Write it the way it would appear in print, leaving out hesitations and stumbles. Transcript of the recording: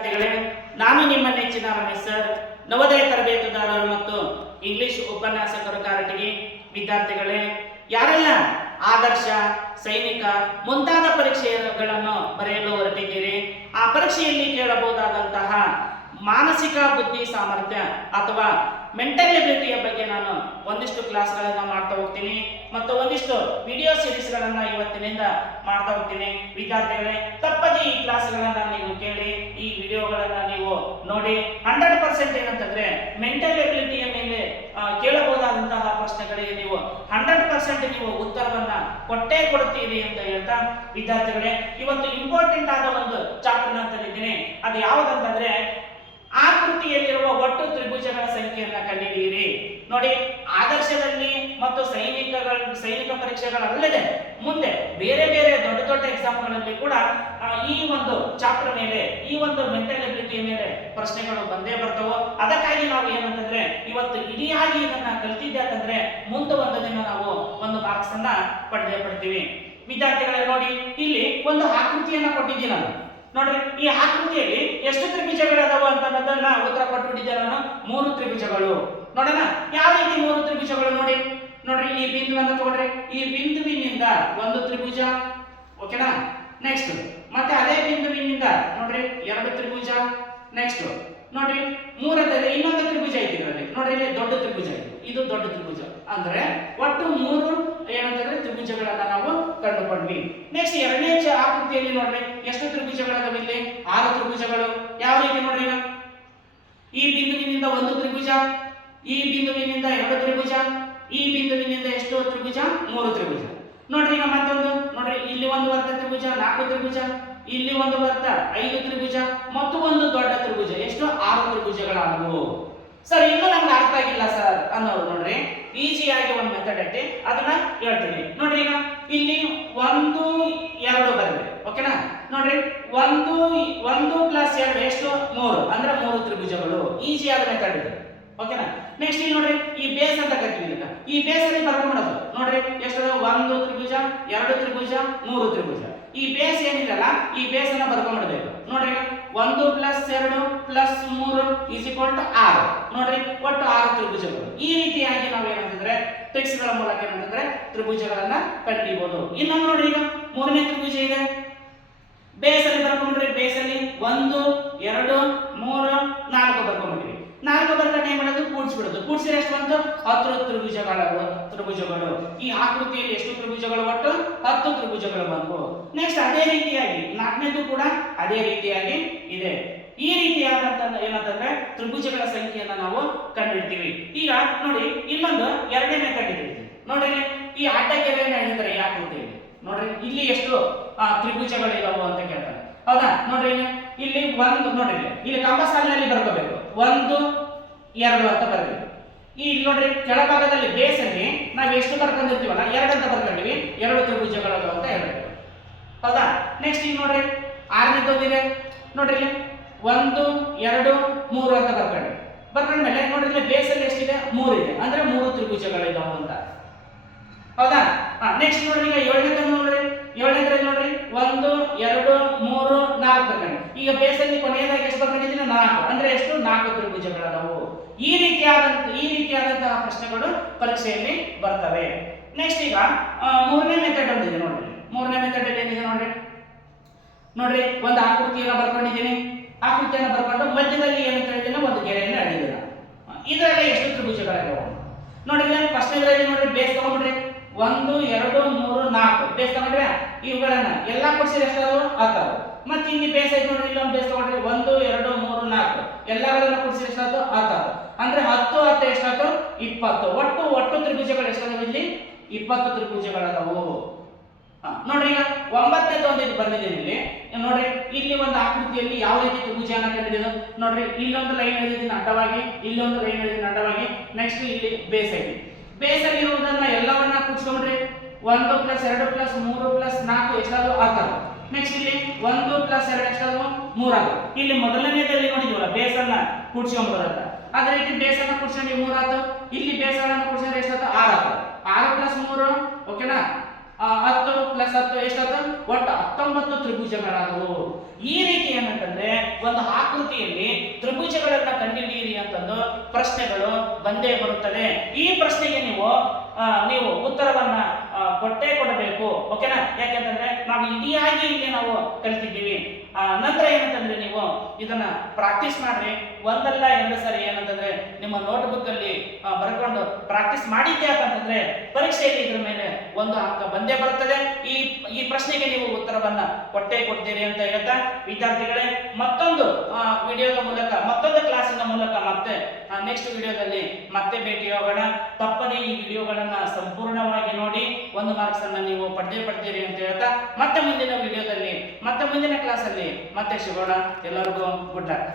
ವಿದ್ಯಾರ್ಥಿಗಳೇ, ನಾನು ನಿಮ್ಮ ನೆಚ್ಚಿನ ರಮೇಶ್ ಸರ್, ನವೋದಯ ತರಬೇತುದಾರರು ಮತ್ತು ಇಂಗ್ಲಿಷ್ ಉಪನ್ಯಾಸಕರು ಕಾರಟಗಿ. ವಿದ್ಯಾರ್ಥಿಗಳೇ, ಯಾರೆಲ್ಲ ಆದರ್ಶ, ಸೈನಿಕ ಮುಂತಾದ ಪರೀಕ್ಷೆಗಳನ್ನು ಬರೆಯಲು ಹೊರಟಿದ್ದೀರಿ, ಆ ಪರೀಕ್ಷೆಯಲ್ಲಿ ಕೇಳಬಹುದಾದಂತಹ ಮಾನಸಿಕ ಬುದ್ಧಿ ಸಾಮರ್ಥ್ಯ ಅಥವಾ ಮೆಂಟಲ್ ಎಬಿಲಿಟಿಯ ಬಗ್ಗೆ ನಾನು ಒಂದಿಷ್ಟು ಕ್ಲಾಸ್ಗಳನ್ನು ಮಾಡ್ತಾ ಹೋಗ್ತೀನಿ ಮತ್ತು ಒಂದಿಷ್ಟು ವಿಡಿಯೋ ಸೀರೀಸ್ಗಳನ್ನು ಇವತ್ತಿನಿಂದ ಮಾಡ್ತಾ ಹೋಗ್ತೀನಿ. ವಿದ್ಯಾರ್ಥಿಗಳೇ, ತಪ್ಪದೇ ಈ ಕ್ಲಾಸ್ಗಳನ್ನು ನೀವು ಕೇಳಿ, ಈ ವಿಡಿಯೋಗಳನ್ನು ನೀವು ನೋಡಿ. 100% ಏನಂತಂದ್ರೆ ಮೆಂಟಲ್ ಎಬಿಲಿಟಿಯ ಮೇಲೆ ಕೇಳಬಹುದಾದಂತಹ ಪ್ರಶ್ನೆಗಳಿಗೆ ನೀವು 100% ನೀವು ಉತ್ತರವನ್ನ ಕೊಟ್ಟೇ ಕೊಡ್ತೀರಿ ಅಂತ ಹೇಳ್ತಾ, ವಿದ್ಯಾರ್ಥಿಗಳೇ, ಇವತ್ತು ಇಂಪಾರ್ಟೆಂಟ್ ಆದ ಒಂದು ಚಾಪ್ಟರ್ ಅಂತ ಇದ್ದೀನಿ. ಅದು ಯಾವುದಂತಂದ್ರೆ ಆಕೃತಿಯಲ್ಲಿರುವ ಒಟ್ಟು ತ್ರಿಭುಜಗಳ ಸಂಖ್ಯೆಯನ್ನು ಕಂಡುಹಿಡಿಯಿರಿ. ನೋಡಿ, ಆದರ್ಶದಲ್ಲಿ ಮತ್ತು ಸೈನಿಕ ಪರೀಕ್ಷೆಗಳಲ್ಲದೆ ಮುಂದೆ ಬೇರೆ ಬೇರೆ ದೊಡ್ಡ ದೊಡ್ಡ ಎಕ್ಸಾಮ್ಗಳಲ್ಲಿ ಕೂಡ ಈ ಒಂದು ಚಾಪ್ಟರ್ ಮೇಲೆ, ಈ ಒಂದು ಮೆಂಟಲ್ ಎಬಿಲಿಟಿ ಮೇಲೆ ಪ್ರಶ್ನೆಗಳು ಬಂದೇ ಬರ್ತವೆ. ಅದಕ್ಕಾಗಿ ನಾವು ಏನಂತಂದ್ರೆ ಇವತ್ತು ಇಡಿಯಾಗಿ ಇದನ್ನ ಕಲ್ತಿದ್ದೆ ಅಂತಂದ್ರೆ ಮುಂದೆ ಒಂದು ದಿನ ನಾವು ಒಂದು ಮಾರ್ಕ್ಸ್ ಅನ್ನ ಪಡ್ತೀವಿ. ವಿದ್ಯಾರ್ಥಿಗಳೇ, ನೋಡಿ, ಇಲ್ಲಿ ಒಂದು ಆಕೃತಿಯನ್ನ ಕೊಟ್ಟಿದ್ದೀನಿ ನಾನು. ನೋಡ್ರಿ, ಈ ಆಕೃತಿಯಲ್ಲಿ ಎಷ್ಟು ತ್ರಿಭುಜಗಳದಾವ ಅಂತ ಅನ್ನೋದನ್ನ ಉತ್ತರ ಕೊಟ್ಬಿಟ್ಟಿದ್ದೆ ನಾನು. 3 ತ್ರಿಭುಜಗಳು. ನೋಡೋಣ ಯಾವ ರೀತಿ 3 ತ್ರಿಭುಜಗಳು. ನೋಡ್ರಿ ಈ ಬಿಂದುವನ್ನು ತಗೊಂಡ್ರೆ ಈ ಬಿಂದುವಿನಿಂದ ಒಂದು ತ್ರಿಭುಜ, ಓಕೆನಾ. ನೆಕ್ಸ್ಟ್ ಮತ್ತೆ ಅದೇ ಬಿಂದುವಿನಿಂದ ನೋಡ್ರಿ 2 ತ್ರಿಭುಜ. ನೆಕ್ಸ್ಟ್ ನೋಡ್ರಿ ಮೂರರಲ್ಲಿ ಇನ್ನೊಂದು ತ್ರಿಭುಜ ಐತಿ. ನೋಡ್ರಿ ಇಲ್ಲಿ ದೊಡ್ಡ ತ್ರಿಭುಜ ಇದು ದೊಡ್ಡ ತ್ರಿಭುಜ. ಅಂದ್ರೆ ಒಟ್ಟು 3 ಏನಂತಂದ್ರೆ ತ್ರಿಭುಜಗಳನ್ನ ನಾವು ಕಂಡುಕೊಂಡ್ವಿ. ನೆಕ್ಸ್ಟ್ ಎರಡನೇ ಆಕೃತಿಯಲ್ಲಿ ನೋಡ್ರಿ ಎಷ್ಟು ತ್ರಿಭುಜಗಳಿದಾವೆ ಇಲ್ಲಿ? 6 ತ್ರಿಭುಜಗಳು. ಯಾವ ರೀತಿ ನೋಡ್ರಿ, ಈ ಬಿಂದುವಿನಿಂದ ಒಂದು ತ್ರಿಭುಜ, ಈ ಬಿಂದುವಿನಿಂದ 2 ತ್ರಿಭುಜ, ಈ ಬಿಂದುವಿನಿಂದ ಎಷ್ಟು ತ್ರಿಭುಜ? 3 ತ್ರಿಭುಜ. ನೋಡ್ರಿ ಈಗ ಮತ್ತೊಂದು ನೋಡ್ರಿ, ಇಲ್ಲಿ ಒಂದು ವರ್ಗ ತ್ರಿಭುಜ, 4 ತ್ರಿಭುಜ, ಇಲ್ಲಿ ಒಂದು ವರ್ಗ 5 ತ್ರಿಭುಜ ಮತ್ತು ಒಂದು ದೊಡ್ಡ ತ್ರಿಭುಜ. ಎಷ್ಟು? 6 ತ್ರಿಭುಜಗಳಾದವು. ಸರ್, ಇನ್ನೂ ನಮ್ಗೆ ಅರ್ಥ ಆಗಿಲ್ಲ ಸರ್ ಅನ್ನೋರು ನೋಡ್ರಿ, ಈಸಿಯಾಗಿ ಒಂದು ಮೆಥಡ್ ಐತಿ, ಅದನ್ನ ಹೇಳ್ತೀನಿ. ನೋಡ್ರಿ, ಈಗ ಇಲ್ಲಿ 1 2 ಬರಲಿ, ಓಕೆನಾ. ನೋಡ್ರಿ 1 + 2 ಎಷ್ಟು? 3, ಅಂದ್ರೆ 3 ತ್ರಿಭುಜಗಳು. ಈಸಿಯಾದ ಮೆಥಡ್ ಇದೆ, ಓಕೆನಾ. ನೆಕ್ಸ್ಟ್ ಇಲ್ಲಿ ನೋಡ್ರಿ, ಈ ಬೇಸ್ ಅಂತ ಕರಿತೀವಿ. ಈಗ ಈ ಬೇಸ್ ಅಲ್ಲಿ ಬರ್ಕೊಂಡ್ಬಿಡೋದು. ನೋಡ್ರಿ ಎಷ್ಟು? 1 ತ್ರಿಭುಜ, 2 ತ್ರಿಭುಜ, 3 ತ್ರಿಭುಜ. ಈ ಬೇಸ್ ಏನಿದೆಲ್ಲ ಈ ಬೇಸ್ ಅನ್ನ ಬರ್ಕೊಂಡ್ಬಿಡ್ಬೇಕು. ನೋಡ್ರಿ 1 + 2 + 3 = 6. ನೋಡ್ರಿ ಒಟ್ಟು 6 ತ್ರಿಭುಜಗಳು. ಈ ರೀತಿಯಾಗಿ ನಾವು ಏನಂತಂದ್ರೆ ಟ್ರಿಕ್ಸ್ ಗಳ ಮೂಲಕ ಏನಂತಂದ್ರೆ ತ್ರಿಭುಜಗಳನ್ನ ಕಂಡುಹಿಡಿಯಬಹುದು. ಇನ್ನೊಂದು ನೋಡ್ರಿ, ಈಗ 3ನೇ ತ್ರಿಭುಜ ಇದೆ. ಬೇಸ್ ಅಲ್ಲಿ ಬರ್ಕೊಂಡ್ರಿ, ಬೇಸ್ ಅಲ್ಲಿ 1 2 3 4 ಬರ್ಕೊಂಡ್ಬಿಟ್ರಿ. 4 ಬರ್ಕೊಂಡು ಏನ್ ಮಾಡೋದು? ಕೂಡಿಸ್ಬಿಡೋದು. ಕೂಡಿಸಿದ್ರೆ ಎಷ್ಟು ಬಂತು? 10 ತ್ರಿಭುಜಗಳು. ಈ ಆಕೃತಿಯಲ್ಲಿ ಎಷ್ಟು ತ್ರಿಭುಜಗಳು? ಒಟ್ಟು 10 ತ್ರಿಭುಜಗಳು ಬಂತು. ನೆಕ್ಸ್ಟ್ ಅದೇ ರೀತಿಯಾಗಿ 4ನೇದು ಕೂಡ ಅದೇ ರೀತಿಯಾಗಿ ಇದೆ. ಈ ರೀತಿಯಾದಂತ ಏನಂತಂದ್ರೆ ತ್ರಿಭುಜಗಳ ಸಂಖ್ಯೆಯನ್ನ ನಾವು ಕಂಡುಹಿಡ್ತೀವಿ. ಈಗ ನೋಡಿ, ಇನ್ನೊಂದು 2ನೇ ಮೆಥಡ್ ಇದೆ. ನೋಡ್ರಿ, ಈ ಅಡ್ಡಗೆರೆಯನ್ನು ಹೇಳಿದ್ದಾರೆ ಈ ಆಕೃತಿಯಲ್ಲಿ. ನೋಡ್ರಿ ಇಲ್ಲಿ ಎಷ್ಟು ತ್ರಿಭುಜಗಳಿದಾವು ಅಂತ ಕೇಳ್ತಾರೆ, ಹೌದಾ. ನೋಡ್ರಿ ಇಲ್ಲಿ ಒಂದು, ನೋಡ್ರಿ ಇಲ್ಲಿ ಕಂಬ ಸಾಲಿನಲ್ಲಿ ಬರ್ಕೋಬೇಕು. 1 2 ಅಂತ ಬರ್ತೀವಿ. ಇಲ್ಲಿ ನೋಡ್ರಿ ಕೆಳಭಾಗದಲ್ಲಿ ಬೇಸ್ ಅಲ್ಲಿ ನಾವು ಎಷ್ಟು ಬರ್ಕೊಂಡಿರ್ತೀವಲ್ಲ 2 ಅಂತ ಬರ್ಕೊಂಡಿವಿ. 2 ತ್ರಿಭುಜಗಳು ಅಂತ ಹೇಳ್ಬೇಕು, ಹೌದಾ. ನೆಕ್ಸ್ಟ್ ಈಗ ನೋಡ್ರಿ 6ನೇದಿದೆ. ನೋಡ್ರಿ ಇಲ್ಲಿ 1 2 3 ಅಂತ ಬರ್ಕೊಂಡ್ಮೇಲೆ ನೋಡ್ರಿ ಇಲ್ಲಿ ಬೇಸ್ ಅಲ್ಲಿ ಎಷ್ಟಿದೆ? 3 ಇದೆ, ಅಂದ್ರೆ 3 ತ್ರಿಭುಜಗಳಿದಾವೆ ಅಂತ, ಹೌದಾ. ನೆಕ್ಸ್ಟ್ ನೋಡ್ರಿ, ಈಗ 7ನೇದು ನೋಡ್ರಿ, 7ನೇದ್ರಲ್ಲಿ ನೋಡ್ರಿ 1 2 3 4 ಬರ್ಕೊಂಡು, ಈಗ ಬೇಸ್ ಅಲ್ಲಿ ಕೊನೆಯದಾಗಿ ಎಷ್ಟು ಬರ್ಕೊಂಡಿದ್ದೀನಿ? 4, ಅಂದ್ರೆ ಎಷ್ಟು? 4 ತ್ರಿಭುಜಗಳದಾವು. ಈ ರೀತಿಯಾದಂತಹ ಪ್ರಶ್ನೆಗಳು ಪರೀಕ್ಷೆಯಲ್ಲಿ ಬರ್ತವೆ. ನೆಕ್ಸ್ಟ್ ಈಗ 3ನೇ ಮೆಥಡ್ ಒಂದಿದೆ. ನೋಡ್ರಿ 3ನೇ ಮೆಥಡ್ ಅಲ್ಲಿ ಏನಿದೆ ನೋಡ್ರಿ, ಒಂದು ಆಕೃತಿಯನ್ನ ಬರ್ಕೊಂಡಿದ್ದೀನಿ. ಆಕೃತಿಯನ್ನು ಬರ್ಕೊಂಡು ಮಧ್ಯದಲ್ಲಿ ಏನಂತ ಹೇಳಿದ್ರೆ ಒಂದು ಗೆರೆಯನ್ನು ಅಡಿದಿಲ್ಲ. ಇದರಲ್ಲಿ ಎಷ್ಟು ತ್ರಿಭುಜಗಳಿದಾವೆ ನೋಡ್ರಿ. ಫಸ್ಟ್ನೇದ್ರಲ್ಲಿ ನೋಡ್ರಿ ಬೇಸ್ ತಗೊಂಡ್ಬಿಡ್ರಿ, 1 2 3 4 ಬೇಸ್ ತಗೊಂಡ್ರೆ ಇವುಗಳನ್ನ ಎಲ್ಲಾ ಕೊಡ್ಸಿದ್ರೆ ಎಷ್ಟಾದವು? 10. ಮತ್ತೆ ಇಲ್ಲಿ ಬೇಸ್ ಐತೆ ನೋಡ್ರಿ, ಇಲ್ಲೊಂದು ಬೇಸ್ ತಗೊಂಡ್ರಿ 1 2 3 4 ಎಲ್ಲಗಳನ್ನ ಕೊಡ್ಸಿದ್ರೆ ಎಷ್ಟಾದವು? 10. ಅಂದ್ರೆ 10 10 ಎಷ್ಟಾದವು? 20. ಒಟ್ಟು ತ್ರಿಭುಜಗಳು ಎಷ್ಟಾದವು? ಇಲ್ಲಿ 20 ತ್ರಿಭುಜಗಳದಾವು. ನೋಡ್ರಿ, ಈಗ 9ನೇದು ಒಂದು ಬಂದಿದ್ದೀನಿ ಇಲ್ಲಿ. ನೋಡ್ರಿ ಇಲ್ಲಿ ಒಂದು ಆಕೃತಿಯಲ್ಲಿ ಯಾವ ರೀತಿ ತ್ರಿಭುಜನ ಕಂಡಿದ್ದು ನೋಡ್ರಿ. ಇಲ್ಲೊಂದು ಲೈನ್ ಎಳೆದಿದ್ದೀನಿ ಅಡ್ಡವಾಗಿ, ಇಲ್ಲೊಂದು ಲೈನ್ ಎಳೆದಿದ್ದೀನಿ ಅಡ್ಡವಾಗಿ. ನೆಕ್ಸ್ಟ್ ಇಲ್ಲಿ ಬೇಸ್ ಐತಿ. ಬೇಸ್ ಅಲ್ಲಿ ಇರುವುದನ್ನ ಎಲ್ಲವನ್ನ ಕೂಡಿಸ್ಕೊಂಡ್ರಿ. 1 + 2 + 3 + 4 ಎಷ್ಟಾದವು? 10. ನೆಕ್ಸ್ಟ್ ಇಲ್ಲಿ 1 + 2 ಎಷ್ಟಾದವು? 3 ಆದವು. ಇಲ್ಲಿ ಮೊದಲನೇದಲ್ಲಿ ನೋಡಿದ್ವಲ್ಲ ಬೇಸ್ ಅನ್ನ ಕೂಡಿಸ್ಕೊಂಡ್ಬರೋದ, ಅದೇ ರೀತಿ ಬೇಸ್ ಅನ್ನ ಕೂಡಿಸ್ಕೊಂಡು 3 ಆಯ್ತು. ಇಲ್ಲಿ ಬೇಸ್ ಅನ್ನ ಕೂಡಿಸಿದ್ರೆ ಎಷ್ಟಾಯ್ತು? 6 ಆಯ್ತು. 6 + 3, ಓಕೆನಾ. 10 + 10 ಎಷ್ಟಾಯ್ತು? ಒಟ್ಟು 19 ತ್ರಿಭುಜಗಳಾದವು. ಈ ರೀತಿ ಏನಂತಂದ್ರೆ ಒಂದು ಆಕೃತಿಯಲ್ಲಿ ತ್ರಿಭುಜಗಳನ್ನ ಕಂಡುಹಿಡಿಯಿರಿ ಅಂತಂದು ಪ್ರಶ್ನೆಗಳು ಬಂದೇ ಬರುತ್ತದೆ. ಈ ಪ್ರಶ್ನೆಗೆ ನೀವು ಉತ್ತರವನ್ನ ಕೊಟ್ಟೇ ಕೊಡಬೇಕು. ಓಕೆನಾ? ಯಾಕೆಂತಂದ್ರೆ ನಾವು ಇಡಿಯಾಗಿ ಇಲ್ಲಿ ನಾವು ಕಲ್ತಿದ್ದೀವಿ. ನಂತರ ಏನಂತಂದ್ರೆ ನೀವು ಇದನ್ನ ಪ್ರಾಕ್ಟೀಸ್ ಮಾಡ್ರಿ. ಒಂದಲ್ಲ ಎರಡು ಸರಿ ಏನಂತಂದ್ರೆ ನಿಮ್ಮ ನೋಟ್ಬುಕ್ ಅಲ್ಲಿ ಬರ್ಕೊಂಡು ಪ್ರಾಕ್ಟೀಸ್ ಮಾಡಿದ್ದೆ ಅಂತಂದ್ರೆ ಪರೀಕ್ಷೆಯಲ್ಲಿ ಇದ್ರ ಮೇಲೆ 1 ಅಂಕ ಬಂದೇ ಬರುತ್ತದೆ. ಈ ಪ್ರಶ್ನೆಗೆ ನೀವು ಉತ್ತರವನ್ನ ಕೊಟ್ಟೇ ಕೊಡ್ತೀರಿ ಅಂತ ಹೇಳ್ತಾ ವಿದ್ಯಾರ್ಥಿಗಳೇ, ಮತ್ತೊಂದು ವಿಡಿಯೋದ ಮೂಲಕ, ಮತ್ತೊಂದು ಕ್ಲಾಸಿನ ಮೂಲಕ ಮತ್ತೆ ನೆಕ್ಸ್ಟ್ ವಿಡಿಯೋದಲ್ಲಿ ಮತ್ತೆ ಭೇಟಿಯಾಗೋಣ. ತಪ್ಪದೇ ಈ ವಿಡಿಯೋಗಳನ್ನ ಸಂಪೂರ್ಣವಾಗಿ ನೋಡಿ 1 ಮಾರ್ಕ್ಸ್ ಅನ್ನ ನೀವು ಪಡ್ತೀರಿ ಅಂತ ಹೇಳ್ತಾ ಮತ್ತೆ ಮುಂದಿನ ವಿಡಿಯೋದಲ್ಲಿ, ಮತ್ತೆ ಮುಂದಿನ ಕ್ಲಾಸಲ್ಲಿ ಮತ್ತೆ ಸಿಗೋಣ. ಎಲ್ಲರಿಗೂ ಗುಡ್ ಲಕ್.